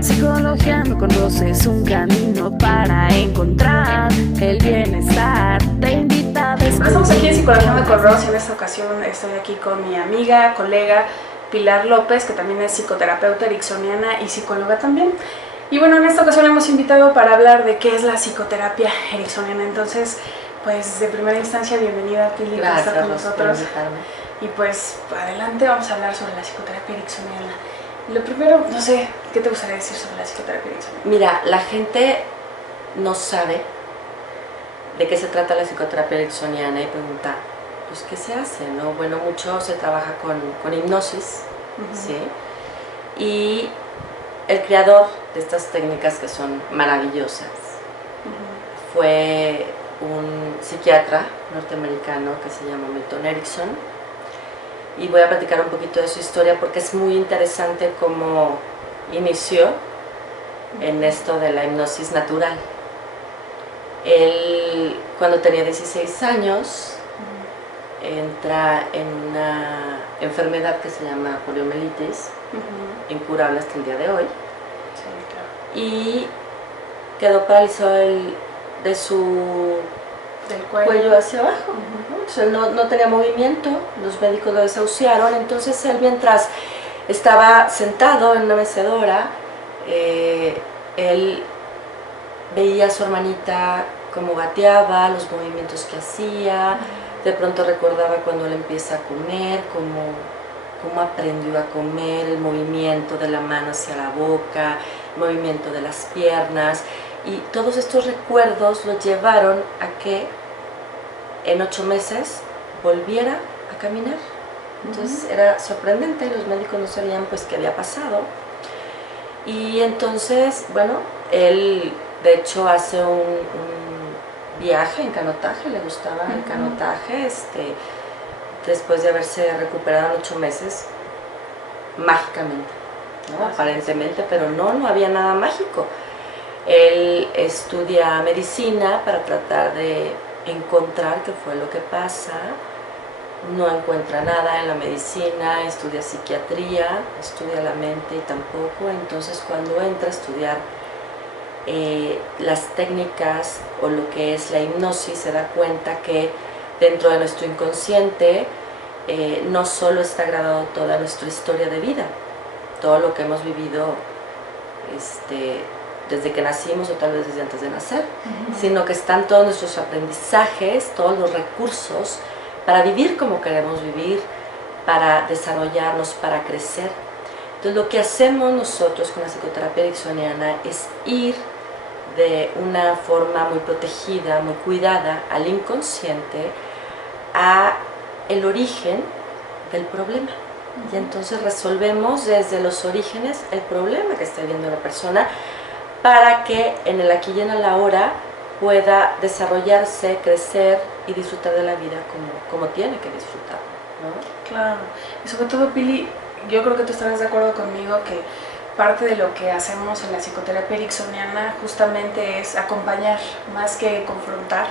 Psicologiando con Rosy es un camino para encontrar el bienestar. Te invita a descubrir. Estamos aquí en Psicologiando con Rosy. En esta ocasión estoy aquí con mi amiga, colega Pilar López, que también es psicoterapeuta ericksoniana y psicóloga también. Y bueno, en esta ocasión la hemos invitado para hablar de qué es la psicoterapia ericksoniana. Entonces, pues de primera instancia, bienvenida Pili, por estar con nosotros. Y pues adelante, vamos a hablar sobre la psicoterapia ericksoniana. Lo primero, no sé, ¿qué te gustaría decir sobre la psicoterapia ericksoniana? Mira, la gente no sabe de qué se trata la psicoterapia ericksoniana y pregunta, pues, ¿qué se hace? ¿No? Bueno, mucho se trabaja con hipnosis, ¿sí? Y el creador de estas técnicas que son maravillosas fue un psiquiatra norteamericano que se llama Milton Erickson. Y voy a platicar un poquito de su historia porque es muy interesante cómo inició en esto de la hipnosis natural. Él, cuando tenía 16 años, entra en una enfermedad que se llama poliomielitis, incurable hasta el día de hoy, y quedó paralizado de su del cuello hacia abajo. O sea, no tenía movimiento, los médicos lo desahuciaron. Entonces él, mientras estaba sentado en una mecedora, él veía a su hermanita cómo gateaba, los movimientos que hacía. De pronto recordaba cuando él empieza a comer, cómo aprendió a comer, el movimiento de la mano hacia la boca, el movimiento de las piernas. Y todos estos recuerdos lo llevaron a que en 8 meses volviera a caminar. Entonces era sorprendente, los médicos no sabían pues qué había pasado. Y entonces, bueno, él de hecho hace un viaje en canotaje, le gustaba el canotaje, después de haberse recuperado en 8 meses, mágicamente, ¿no? Aparentemente, pero no había nada mágico. Él estudia medicina para tratar de encontrar qué fue lo que pasa, no encuentra nada en la medicina, estudia psiquiatría, estudia la mente y tampoco. Entonces cuando entra a estudiar las técnicas o lo que es la hipnosis, se da cuenta que dentro de nuestro inconsciente no solo está grabado toda nuestra historia de vida, todo lo que hemos vivido desde que nacimos o tal vez desde antes de nacer, sino que están todos nuestros aprendizajes, todos los recursos para vivir como queremos vivir, para desarrollarnos, para crecer. Entonces lo que hacemos nosotros con la psicoterapia ericksoniana es ir de una forma muy protegida, muy cuidada al inconsciente, a el origen del problema. Y entonces resolvemos desde los orígenes el problema que está viviendo la persona, para que en el aquí y en el ahora pueda desarrollarse, crecer y disfrutar de la vida como tiene que disfrutar, ¿no? Claro, y sobre todo, Pili, yo creo que tú estarás de acuerdo conmigo que parte de lo que hacemos en la psicoterapia ericksoniana justamente es acompañar, más que confrontar,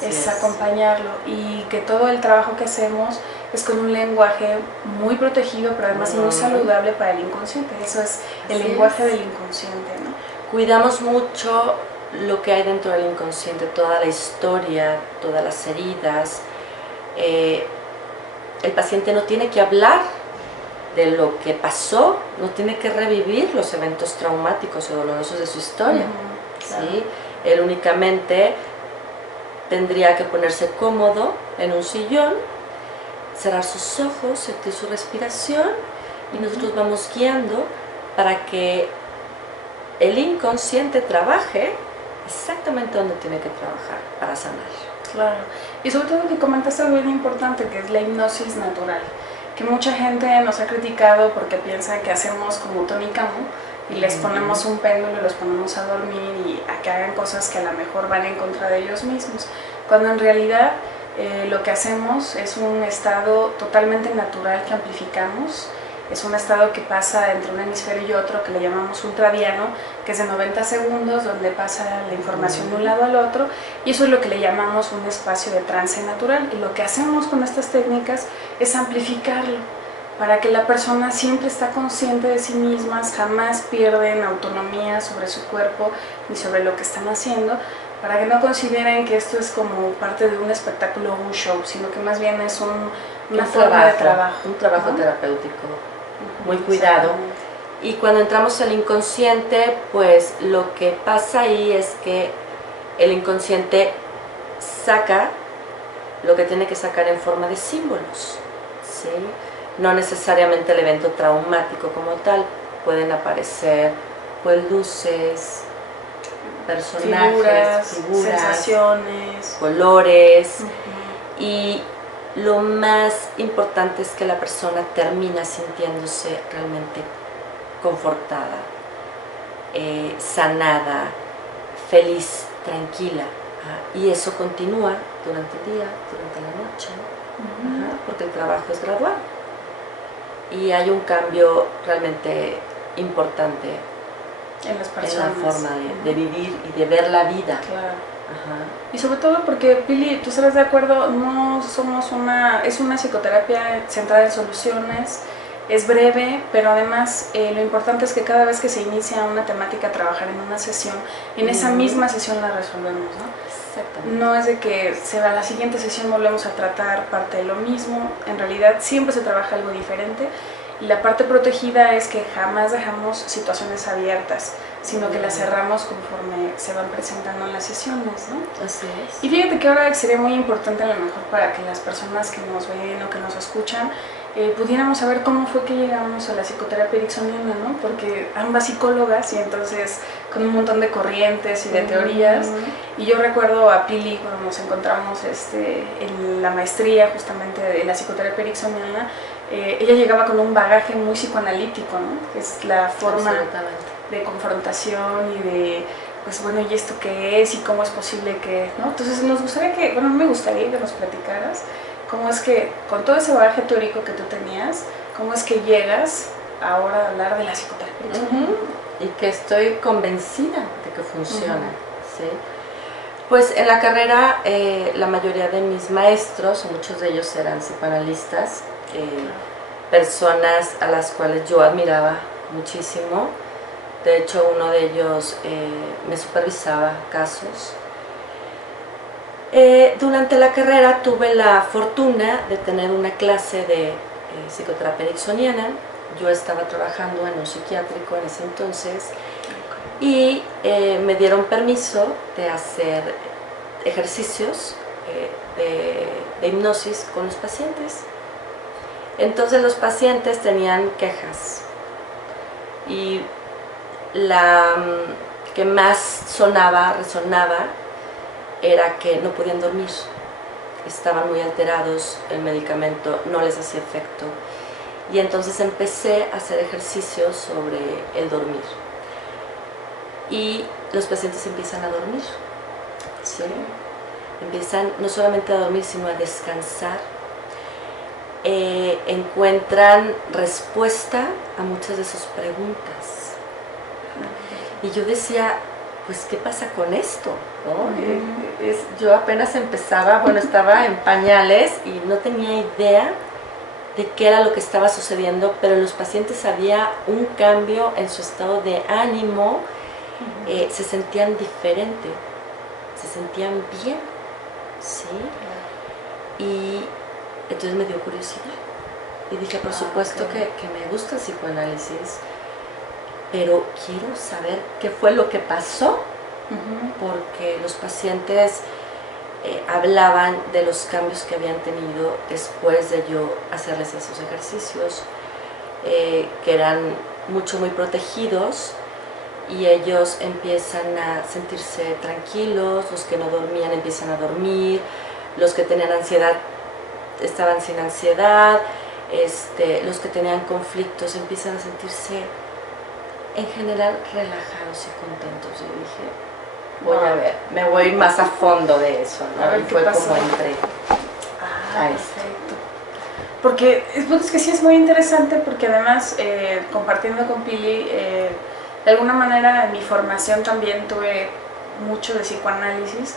es acompañarlo, y que todo el trabajo que hacemos es con un lenguaje muy protegido, pero además muy saludable para el inconsciente. Eso es el lenguaje del inconsciente, ¿no? Cuidamos mucho lo que hay dentro del inconsciente, toda la historia, todas las heridas. El paciente no tiene que hablar de lo que pasó, no tiene que revivir los eventos traumáticos o dolorosos de su historia. Claro. ¿Sí? Él únicamente tendría que ponerse cómodo en un sillón, cerrar sus ojos, sentir su respiración, y nosotros vamos guiando para que el inconsciente trabaje exactamente donde tiene que trabajar para sanar. Claro, y sobre todo que comentaste algo bien importante, que es la hipnosis natural, que mucha gente nos ha criticado porque piensa que hacemos como Tony Camu y les ponemos un péndulo y los ponemos a dormir y a que hagan cosas que a lo mejor van en contra de ellos mismos, cuando en realidad lo que hacemos es un estado totalmente natural que amplificamos. Es un estado que pasa entre un hemisferio y otro, que le llamamos ultradiano, que es de 90 segundos, donde pasa la información de un lado al otro, y eso es lo que le llamamos un espacio de trance natural. Y lo que hacemos con estas técnicas es amplificarlo, para que la persona siempre está consciente de sí mismas, jamás pierden autonomía sobre su cuerpo ni sobre lo que están haciendo, para que no consideren que esto es como parte de un espectáculo o un show, sino que más bien es una forma de trabajo. Un trabajo terapéutico, muy cuidado. Y cuando entramos al inconsciente, pues lo que pasa ahí es que el inconsciente saca lo que tiene que sacar en forma de símbolos, ¿sí? No necesariamente el evento traumático como tal, pueden aparecer pues luces, personajes, figuras, sensaciones, colores, y lo más importante es que la persona termina sintiéndose realmente confortada, sanada, feliz, tranquila, y eso continúa durante el día, durante la noche, porque el trabajo es gradual y hay un cambio realmente importante en las personas, en la forma de vivir y de ver la vida. Claro. Y sobre todo porque, Pili, tú estarás de acuerdo, no somos es una psicoterapia centrada en soluciones, es breve, pero además lo importante es que cada vez que se inicia una temática a trabajar en una sesión, en esa misma sesión la resolvemos, ¿no? Exactamente. No es de que a la siguiente sesión volvemos a tratar parte de lo mismo, en realidad siempre se trabaja algo diferente. Y la parte protegida es que jamás dejamos situaciones abiertas, sino que las cerramos conforme se van presentando en las sesiones, ¿no? Así es. Y fíjate que ahora sería muy importante a lo mejor para que las personas que nos ven o que nos escuchan pudiéramos saber cómo fue que llegamos a la psicoterapia ericksoniana, ¿no? Porque ambas psicólogas y entonces con un montón de corrientes y de teorías. Y yo recuerdo a Pili cuando nos encontramos en la maestría justamente de la psicoterapia ericksoniana, ella llegaba con un bagaje muy psicoanalítico, ¿no? Que es la forma de confrontación y de, pues bueno, ¿y esto qué es? ¿Y cómo es posible que, ¿no? Entonces nos gustaría que, bueno, me gustaría que nos platicaras cómo es que, con todo ese bagaje teórico que tú tenías, cómo es que llegas ahora a hablar de la psicoterapia ericksoniana. Y que estoy convencida de que funciona, ¿sí? Pues en la carrera la mayoría de mis maestros, muchos de ellos eran psicoanalistas, personas a las cuales yo admiraba muchísimo. De hecho, uno de ellos me supervisaba casos. Durante la carrera tuve la fortuna de tener una clase de psicoterapia ericksoniana. Yo estaba trabajando en un psiquiátrico en ese entonces y me dieron permiso de hacer ejercicios de hipnosis con los pacientes. Entonces los pacientes tenían quejas y la que más resonaba, era que no podían dormir, estaban muy alterados, el medicamento no les hacía efecto. Y entonces empecé a hacer ejercicios sobre el dormir. Y los pacientes empiezan a dormir, ¿sí? Empiezan no solamente a dormir, sino a descansar. Encuentran respuesta a muchas de sus preguntas. Y yo decía, pues, ¿qué pasa con esto? ¿No? Yo apenas empezaba, bueno, estaba en pañales y no tenía idea de qué era lo que estaba sucediendo, pero en los pacientes había un cambio en su estado de ánimo, se sentían diferente, se sentían bien, ¿sí? Y entonces me dio curiosidad y dije, por supuesto que me gusta el psicoanálisis, pero quiero saber qué fue lo que pasó, porque los pacientes hablaban de los cambios que habían tenido después de yo hacerles esos ejercicios, que eran muy protegidos, y ellos empiezan a sentirse tranquilos, los que no dormían empiezan a dormir, los que tenían ansiedad estaban sin ansiedad, los que tenían conflictos empiezan a sentirse en general relajados y contentos. Yo dije, voy a ver, me voy a ir más a fondo de eso, ¿no? A ver, y ¿qué fue pasó? como entré a esto. Perfecto. Porque es que sí es muy interesante, porque además compartiendo con Pili, de alguna manera en mi formación también tuve mucho de psicoanálisis,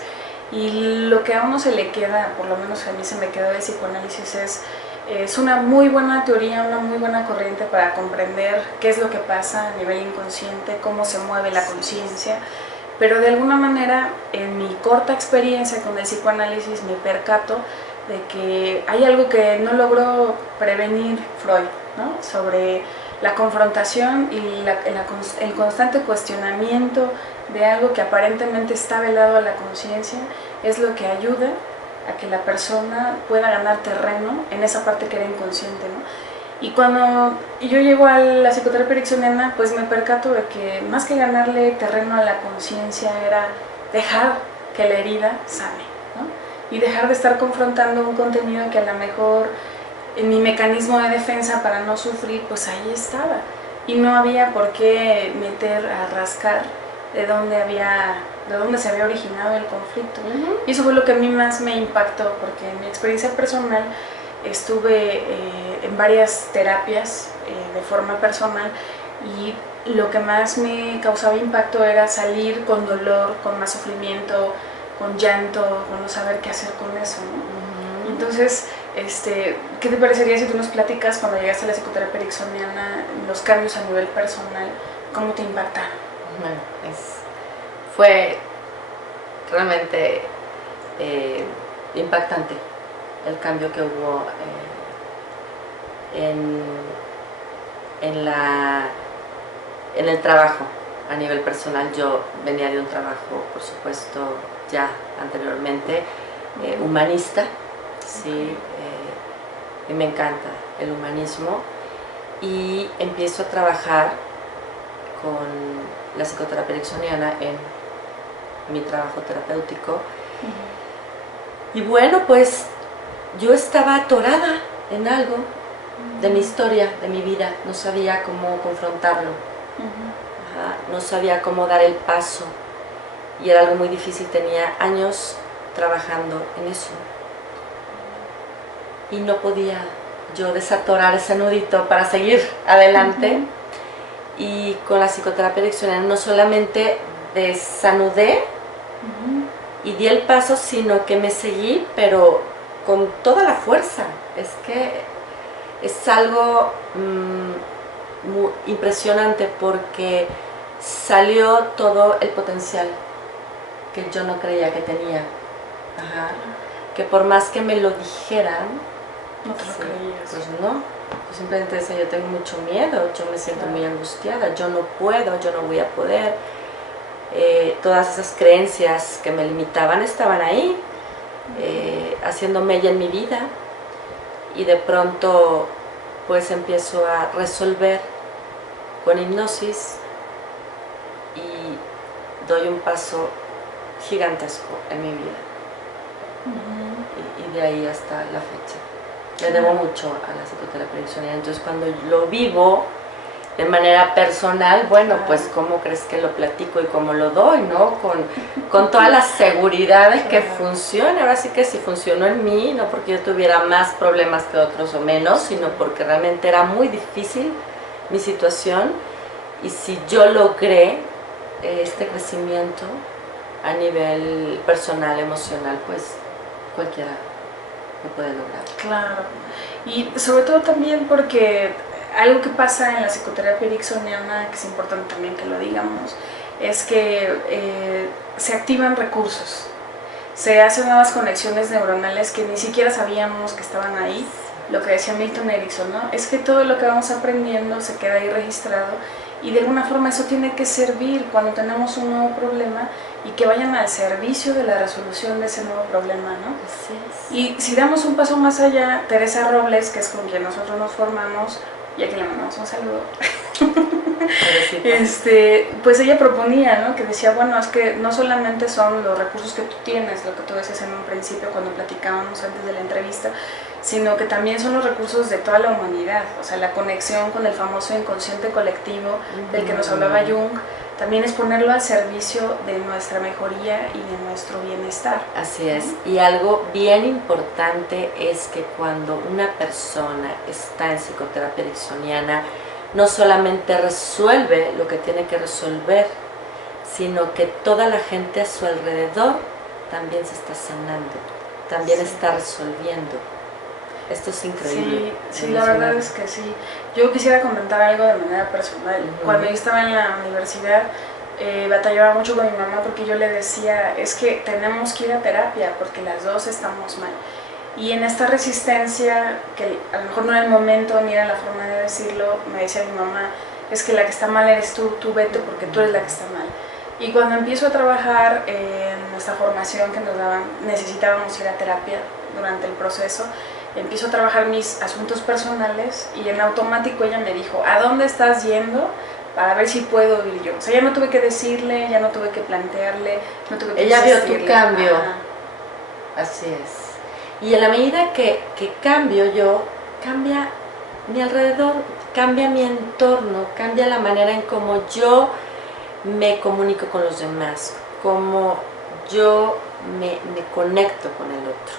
y lo que a uno se le queda, por lo menos a mí se me quedó de psicoanálisis, es Es una muy buena teoría, una muy buena corriente para comprender qué es lo que pasa a nivel inconsciente, cómo se mueve la conciencia, pero de alguna manera en mi corta experiencia con el psicoanálisis me percato de que hay algo que no logró prevenir Freud, ¿no? Sobre la confrontación y el constante cuestionamiento de algo que aparentemente está velado a la conciencia es lo que ayuda a que la persona pueda ganar terreno en esa parte que era inconsciente, ¿no? Y cuando yo llego a la psicoterapia ericksoniana, pues me percato de que más que ganarle terreno a la conciencia era dejar que la herida sane, ¿no? Y dejar de estar confrontando un contenido que a lo mejor en mi mecanismo de defensa para no sufrir, pues ahí estaba. Y no había por qué meter a rascar de dónde se había originado el conflicto. Y eso fue lo que a mí más me impactó, porque en mi experiencia personal estuve en varias terapias de forma personal y lo que más me causaba impacto era salir con dolor, con más sufrimiento, con llanto, con no saber qué hacer con eso, ¿no? Entonces, ¿qué te parecería si tú nos platicas cuando llegaste a la psicoterapia ericksoniana, los cambios a nivel personal, cómo te impactaron? Bueno, fue realmente impactante el cambio que hubo en el trabajo a nivel personal. Yo venía de un trabajo, por supuesto, ya anteriormente, humanista, sí, y me encanta el humanismo, y empiezo a trabajar con la psicoterapia ericksoniana en mi trabajo terapéutico. Y bueno, pues yo estaba atorada en algo de mi historia, de mi vida, no sabía cómo confrontarlo, no sabía cómo dar el paso, y era algo muy difícil. Tenía años trabajando en eso y no podía yo desatorar ese nudito para seguir adelante. Y con la psicoterapia ericksoniana no solamente desanudé y di el paso, sino que me seguí, pero con toda la fuerza. Es que es algo muy impresionante, porque salió todo el potencial que yo no creía que tenía. Que por más que me lo dijeran, no te lo creías. Pues no, yo simplemente decía, yo tengo mucho miedo, yo me siento muy angustiada, yo no puedo, yo no voy a poder. Todas esas creencias que me limitaban estaban ahí, haciendo mella en mi vida, y de pronto pues empiezo a resolver con hipnosis y doy un paso gigantesco en mi vida. Y de ahí hasta la fecha. Le debo mucho a la psicoterapia ericksoniana. Entonces, cuando lo vivo de manera personal, bueno, pues cómo crees que lo platico y cómo lo doy, ¿no? Con toda la seguridad de que funcione. Ahora sí que si funcionó en mí, no porque yo tuviera más problemas que otros o menos, sino porque realmente era muy difícil mi situación, y si yo logré este crecimiento a nivel personal, emocional, pues cualquiera lo puede lograr. Claro, y sobre todo también porque algo que pasa en la psicoterapia ericksoniana, que es importante también que lo digamos, es que se activan recursos, se hacen nuevas conexiones neuronales que ni siquiera sabíamos que estaban ahí. Lo que decía Milton Erickson, ¿no? Es que todo lo que vamos aprendiendo se queda ahí registrado, y de alguna forma eso tiene que servir cuando tenemos un nuevo problema, y que vayan al servicio de la resolución de ese nuevo problema, ¿no? Así es. Y si damos un paso más allá, Teresa Robles, que es con quien nosotros nos formamos, y aquí le mandamos un saludo, pues ella proponía, ¿no? Que decía, bueno, es que no solamente son los recursos que tú tienes, lo que tú decías en un principio cuando platicábamos antes de la entrevista, sino que también son los recursos de toda la humanidad, o sea, la conexión con el famoso inconsciente colectivo del que nos hablaba Jung, también es ponerlo al servicio de nuestra mejoría y de nuestro bienestar. Así es, y algo bien importante es que cuando una persona está en psicoterapia ericksoniana, no solamente resuelve lo que tiene que resolver, sino que toda la gente a su alrededor también se está sanando, también está resolviendo. Esto es increíble. Sí, la verdad es que sí. Yo quisiera comentar algo de manera personal. Cuando yo estaba en la universidad, batallaba mucho con mi mamá porque yo le decía, es que tenemos que ir a terapia porque las dos estamos mal. Y en esta resistencia, que a lo mejor no era el momento ni era la forma de decirlo, me decía mi mamá, es que la que está mal eres tú vete porque tú eres la que está mal. Y cuando empiezo a trabajar en nuestra formación que nos daban, necesitábamos ir a terapia durante el proceso, empiezo a trabajar mis asuntos personales y en automático ella me dijo, ¿a dónde estás yendo? Para ver si puedo ir yo. O sea, ya no tuve que decirle, ya no tuve que plantearle, no tuve que ella vio insistirle. tu cambio. Ajá. Así es. Y en la medida que cambio yo, cambia mi alrededor, cambia mi entorno, cambia la manera en cómo yo me comunico con los demás, cómo yo me conecto con el otro.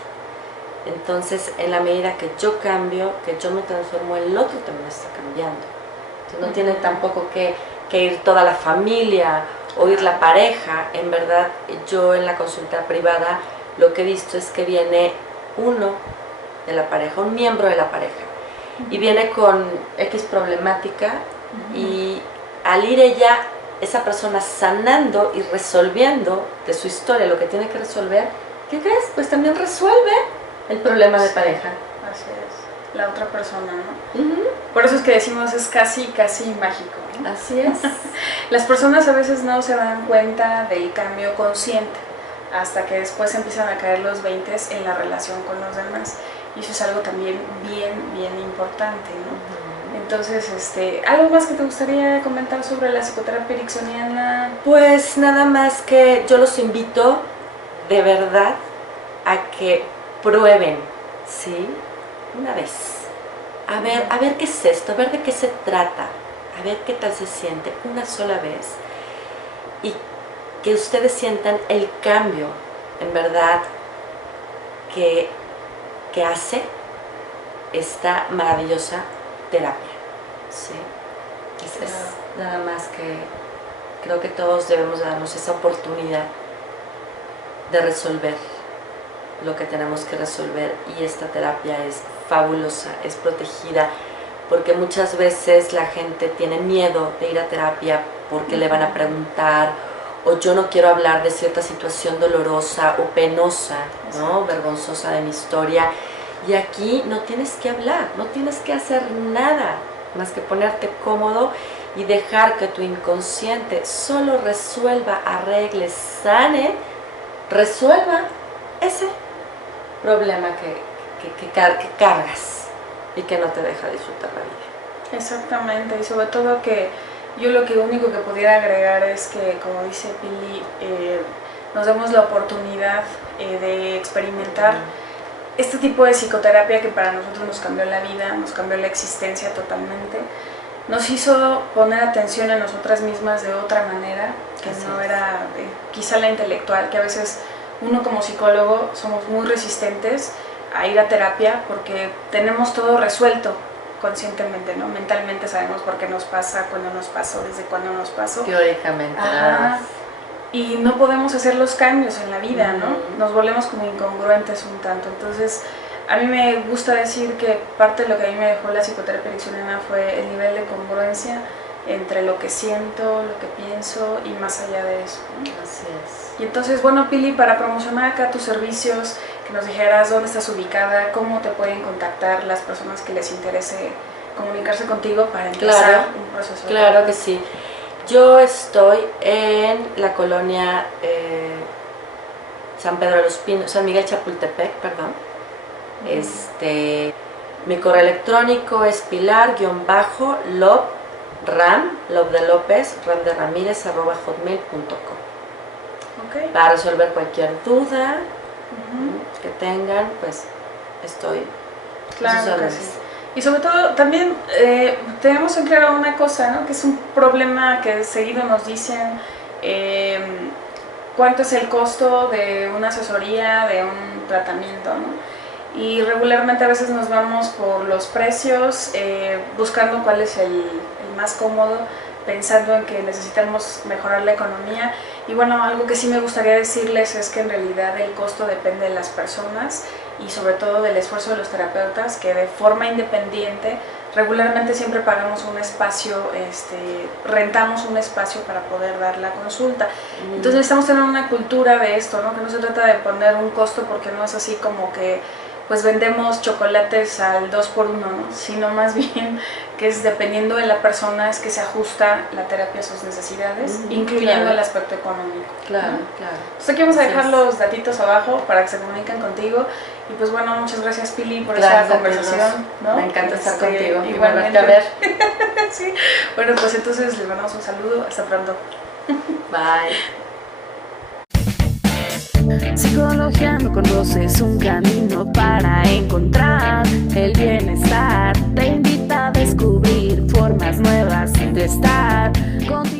Entonces, en la medida que yo cambio, que yo me transformo, el otro también está cambiando. Entonces, no tiene tampoco que ir toda la familia o ir la pareja. En verdad, yo en la consulta privada lo que he visto es que viene uno de la pareja, un miembro de la pareja, y viene con X problemática, y al ir esa persona sanando y resolviendo de su historia lo que tiene que resolver, ¿qué crees? Pues también resuelve el problema de pareja. Así es, la otra persona, ¿no? Por eso es que decimos es casi mágico, ¿no? Así es. Las personas a veces no se dan cuenta del cambio consciente hasta que después empiezan a caer los 20 en la relación con los demás, y eso es algo también bien importante, ¿no? Entonces, ¿algo más que te gustaría comentar sobre la psicoterapia ericksoniana? Pues nada más que yo los invito de verdad a que prueben, ¿sí? Una vez. A ver qué es esto, a ver de qué se trata, a ver qué tal se siente una sola vez, y que ustedes sientan el cambio, en verdad, que hace esta maravillosa terapia, ¿sí? Es nada más que creo que todos debemos darnos esa oportunidad de resolver lo que tenemos que resolver, y esta terapia es fabulosa, es protegida, porque muchas veces la gente tiene miedo de ir a terapia porque le van a preguntar, o yo no quiero hablar de cierta situación dolorosa o penosa, ¿no? Vergonzosa de mi historia. Y aquí no tienes que hablar, no tienes que hacer nada más que ponerte cómodo y dejar que tu inconsciente solo resuelva, arregle, sane, resuelva ese problema que cargas y que no te deja disfrutar la vida. Exactamente, y sobre todo que yo lo único que pudiera agregar es que, como dice Pili, nos demos la oportunidad de experimentar este tipo de psicoterapia que para nosotros nos cambió la vida, nos cambió la existencia totalmente, nos hizo poner atención a nosotras mismas de otra manera, que no era quizá la intelectual, que a veces uno como psicólogo somos muy resistentes a ir a terapia porque tenemos todo resuelto conscientemente, ¿no? Mentalmente sabemos por qué nos pasa, cuándo nos pasó, desde cuándo nos pasó. Teóricamente. Y no podemos hacer los cambios en la vida, ¿no? Nos volvemos como incongruentes un tanto. Entonces, a mí me gusta decir que parte de lo que a mí me dejó la psicoterapia ericksoniana fue el nivel de congruencia entre lo que siento, lo que pienso y más allá de eso, ¿no? Así es. Y entonces, bueno, Pili, para promocionar acá tus servicios, que nos dijeras dónde estás ubicada, cómo te pueden contactar las personas que les interese comunicarse contigo para empezar un proceso. Claro que sí. Yo estoy en la colonia San Pedro de los Pinos, San Miguel Chapultepec, perdón. Mi correo electrónico es pilar-lob de López, ram de Ramírez, @hotmail.com. Okay. Para resolver cualquier duda que tengan, pues estoy. Claro que sí. Y sobre todo también tenemos en claro una cosa, ¿no? Que es un problema que seguido nos dicen cuánto es el costo de una asesoría, de un tratamiento, ¿no? Y regularmente a veces nos vamos por los precios, buscando cuál es el más cómodo, pensando en que necesitamos mejorar la economía. Y bueno, algo que sí me gustaría decirles es que en realidad el costo depende de las personas y sobre todo del esfuerzo de los terapeutas que de forma independiente regularmente siempre pagamos un espacio, rentamos un espacio para poder dar la consulta. Entonces estamos teniendo una cultura de esto, ¿no? Que no se trata de poner un costo porque no es así como que pues vendemos chocolates al 2x1, ¿no? Sino más bien que es dependiendo de la persona es que se ajusta la terapia a sus necesidades, incluyendo el aspecto económico. Claro, ¿no? claro. Entonces aquí vamos a dejar los datitos abajo para que se comuniquen contigo. Y pues bueno, muchas gracias Pili por esta conversación, ¿no? Me encanta estar contigo y igualmente. volverte a ver. Sí. Bueno, pues entonces les mandamos un saludo. Hasta pronto. Bye. Psicología no conoces un camino para encontrar el bienestar. Te invita a descubrir formas nuevas de estar contigo.